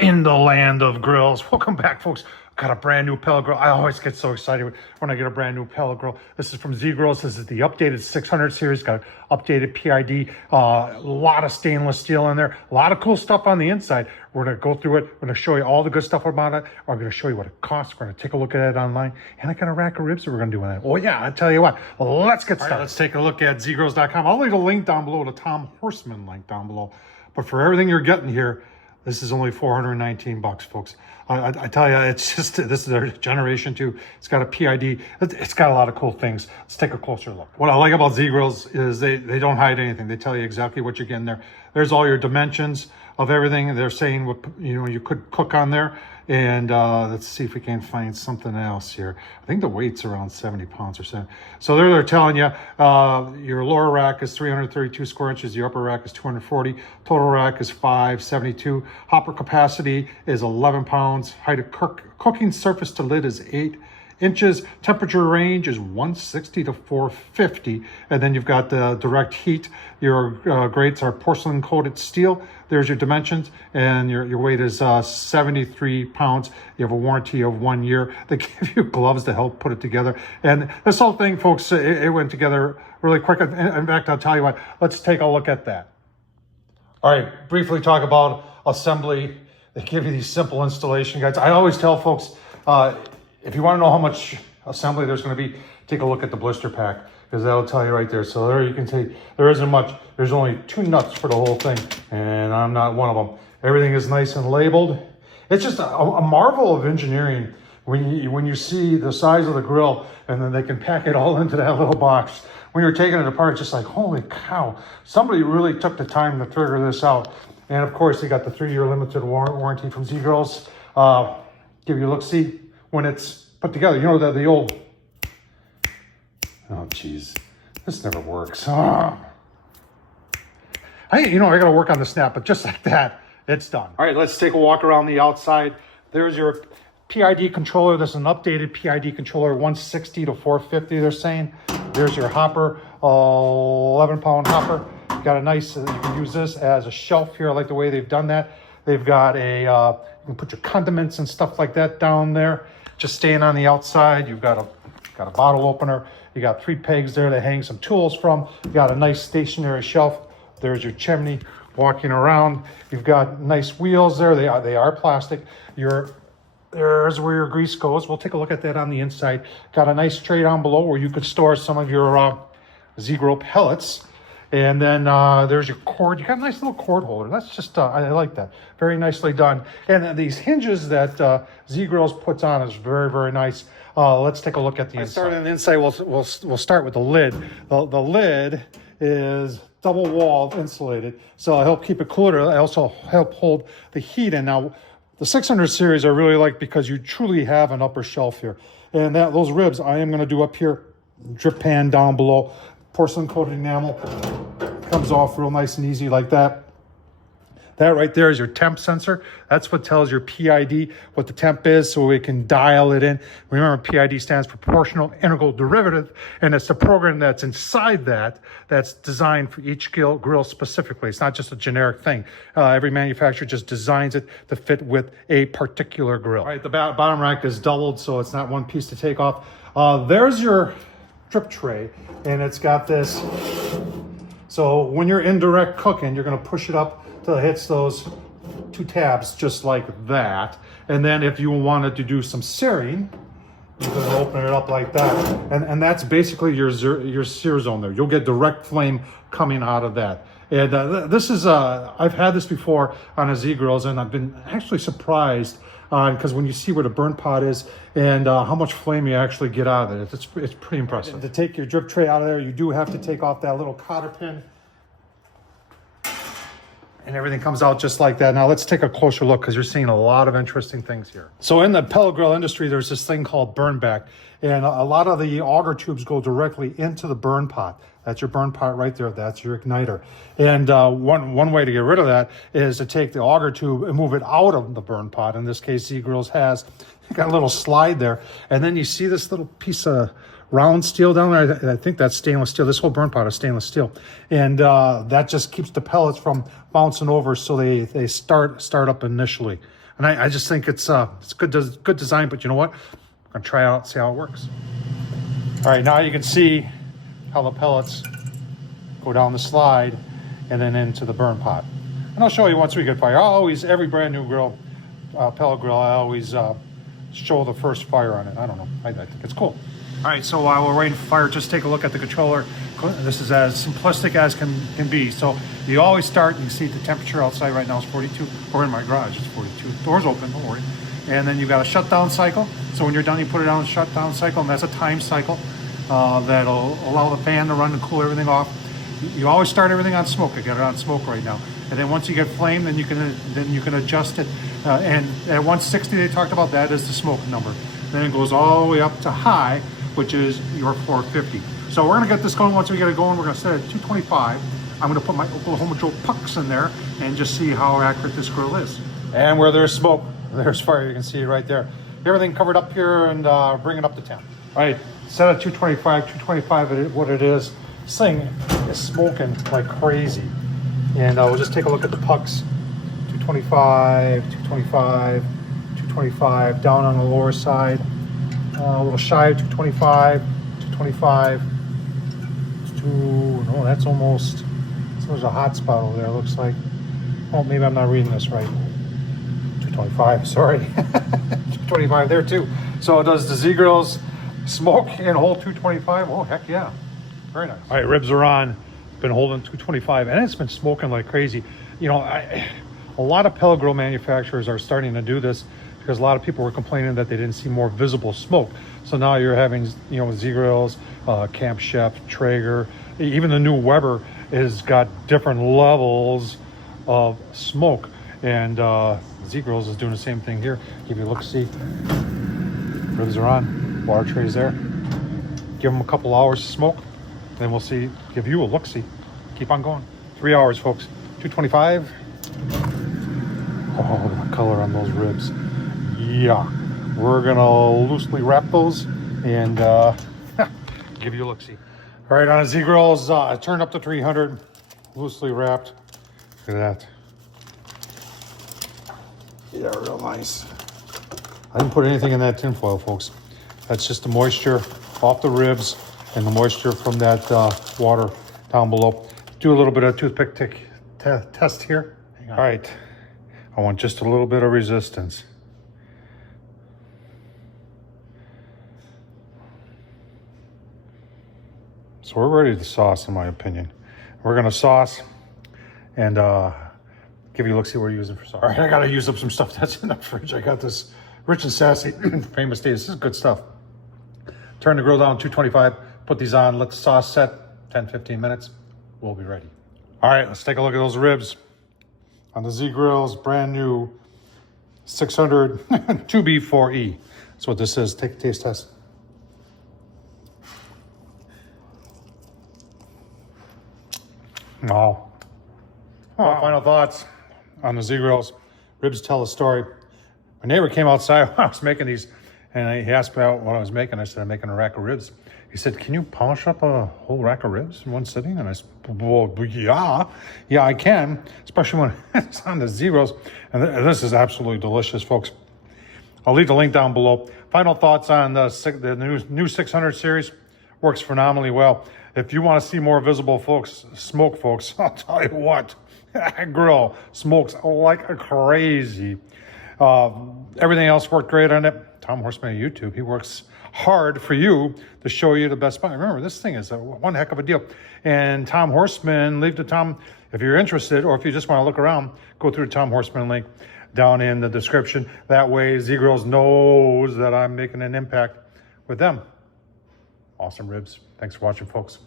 in the land of grills. Welcome back, folks. Got a brand new pellet grill. I always get so excited when I get a brand new pellet grill. This is from Z Grills. This is the updated 600 series. Got updated PID. A lot of stainless steel in there. A lot of cool stuff on the inside. We're going to go through it. We're going to show you all the good stuff about it. We're going to show you what it costs. We're going to take a look at it online. And I got a rack of ribs that we're going to do with it. Oh yeah, I tell you what. Let's get started. All right, let's take a look at zgrills.com. I'll leave a link down below, the Tom Horsman link down below. But for everything you're getting here, this is only 419 bucks, folks. I tell you, it's just, this is their generation 2. It's got a PID. It's got a lot of cool things. Let's take a closer look. What I like about Z Grills is they don't hide anything. They tell you exactly what you're getting there. There's all your dimensions of everything. They're saying what you could cook on there. And let's see if we can find something else here. I think the weight's around 70 pounds or so. So they're telling you your lower rack is 332 square inches. Your upper rack is 240. Total rack is 572. Hopper capacity is 11 pounds. Height of cooking surface to lid is 8 inches. Temperature range is 160 to 450. And then you've got the direct heat. Your grates are porcelain coated steel. There's your dimensions, and your weight is 73 pounds. You have a warranty of 1 year. They give you gloves to help put it together. And this whole thing, folks, it went together really quick. In fact, I'll tell you what, let's take a look at that. All right, briefly talk about assembly. They give you these simple installation guides. I always tell folks, if you want to know how much assembly there's going to be, take a look at the blister pack, because that'll tell you right there. So there you can see there isn't much. There's only 2 nuts for the whole thing, and I'm not one of them. Everything is nice and labeled. It's just a marvel of engineering when you see the size of the grill, and then they can pack it all into that little box. When you're taking it apart, it's just like, holy cow, somebody really took the time to figure this out. And of course, they got the 3-year limited warranty from Z Grills. Give you a look-see when it's put together. You know, the old, oh geez, this never works. I got to work on the snap, but just like that, it's done. All right, let's take a walk around the outside. There's your PID controller. This is an updated PID controller, 160 to 450, they're saying. There's your hopper, 11-pound hopper. You got a nice, you can use this as a shelf here. I like the way they've done that. They've got you can put your condiments and stuff like that down there. Just staying on the outside, you've got a bottle opener. You got 3 pegs there to hang some tools from. You got a nice stationary shelf. There's your chimney walking around. You've got nice wheels there. They are plastic. There's where your grease goes. We'll take a look at that on the inside. Got a nice tray down below where you could store some of your Z Grill pellets. And then there's your cord. You got a nice little cord holder. That's just, I like that. Very nicely done. And these hinges that Z Grills puts on is very, very nice. Let's take a look at the inside. Starting on the inside, we'll start with the lid. The lid is double walled insulated, so it'll help keep it cooler. It also help hold the heat in. Now, the 600 series I really like because you truly have an upper shelf here. And those ribs I am going to do up here, drip pan down below, porcelain coated enamel, comes off real nice and easy like that. That right there is your temp sensor. That's what tells your PID what the temp is, so we can dial it in. Remember, PID stands for proportional integral derivative, and it's the program that's inside that's designed for each grill specifically. It's not just a generic thing. Every manufacturer just designs it to fit with a particular grill. All right, the bottom rack is doubled, so it's not one piece to take off. There's your drip tray, and it's got this. So when you're in direct cooking, you're going to push it up till it hits those 2 tabs just like that. And then if you wanted to do some searing, you can open it up like that. And that's basically your sear zone there. You'll get direct flame coming out of that. And this is, I've had this before on a Z Grills, and I've been actually surprised because when you see where the burn pot is and how much flame you actually get out of it, it's pretty impressive. And to take your drip tray out of there, you do have to take off that little cotter pin. And everything comes out just like that. Now let's take a closer look, because you're seeing a lot of interesting things here. So in the pellet grill industry, there's this thing called burn back. And a lot of the auger tubes go directly into the burn pot. That's your burn pot right there. That's your igniter. And one way to get rid of that is to take the auger tube and move it out of the burn pot. In this case, Z Grills has got a little slide there. And then you see this little piece of round steel down there. I think that's stainless steel. This whole burn pot is stainless steel. And that just keeps the pellets from bouncing over, so they start up initially. And I just think it's good design, but you know what? I'm gonna try it out, see how it works. All right, now you can see how the pellets go down the slide and then into the burn pot. And I'll show you once we get fire. I'll always, every brand new grill, pellet grill, I always show the first fire on it. I don't know, I think it's cool. All right, so while we're waiting for fire, just take a look at the controller. This is as simplistic as can be. So you always start, and you see the temperature outside right now is 42, or in my garage it's 42. Doors open, don't worry. And then you've got a shutdown cycle. So when you're done, you put it on a shutdown cycle, and that's a time cycle that'll allow the fan to run and cool everything off. You always start everything on smoke. I got it on smoke right now. And then once you get flame, then you can adjust it. And at 160, they talked about that as the smoke number. Then it goes all the way up to high, which is your 450. So we're gonna get this going. Once we get it going, we're gonna set it at 225. I'm gonna put my Oklahoma Joe pucks in there and just see how accurate this grill is. And where there's smoke, there's fire. You can see it right there. Everything covered up here, and bring it up to 10. All right, set at 225. 225, what it is. This thing is smoking like crazy. And we'll just take a look at the pucks. 225, 225, 225, down on the lower side. A little shy of 225, 225, no, that's almost, so there's a hot spot over there, it looks like. Oh, maybe I'm not reading this right. 225, sorry. 225 there too. So does the Z-Grills smoke in hole 225? Oh, heck yeah. Very nice. All right, ribs are on. Been holding 225, and it's been smoking like crazy. You know, a lot of pellet grill manufacturers are starting to do this because a lot of people were complaining that they didn't see more visible smoke. So now you're having, you know, Z-Grills, Camp Chef, Traeger, even the new Weber has got different levels of smoke. And Z-Grills is doing the same thing here. Give you a look-see. Ribs are on, water tray's there. Give them a couple hours to smoke, then we'll see, give you a look-see. Keep on going. 3 hours, folks. 225. Oh, the color on those ribs. Yeah, we're gonna loosely wrap those and give you a look-see. All right, on Z-Grills, turned up to 300, loosely wrapped. Look at that. Yeah, real nice. I didn't put anything in that tin foil, folks. That's just the moisture off the ribs and the moisture from that water down below. Do a little bit of toothpick test here. All right, I want just a little bit of resistance. So we're ready to sauce, in my opinion. We're gonna sauce and give you a look, see what we're using for sauce. All right, I gotta use up some stuff that's in the fridge. I got this Rich and Sassy Famous Days. This is good stuff. Turn the grill down 225, put these on, let the sauce set, 10-15 minutes, we'll be ready. All right, let's take a look at those ribs. On the Z-Grills, brand new 6002B4E. That's what this is. Take a taste test. Wow. Final thoughts on the Z-Grills. Ribs tell a story. My neighbor came outside when I was making these, and he asked me what I was making. I said, I'm making a rack of ribs. He said, can you polish up a whole rack of ribs in one sitting? And I said, well, yeah, I can, especially when it's on the Z-Grills. And this is absolutely delicious, folks. I'll leave the link down below. Final thoughts on the new 600 series. Works phenomenally well. If you want to see more visible smoke, folks, I'll tell you what, that grill smokes like crazy. Everything else worked great on it. Tom Horsman on YouTube, he works hard for you to show you the best spot. Remember, this thing is one heck of a deal. And Tom Horsman, leave to Tom, if you're interested, or if you just want to look around, go through the Tom Horsman link down in the description. That way, Z-Grills knows that I'm making an impact with them. Awesome ribs. Thanks for watching, folks.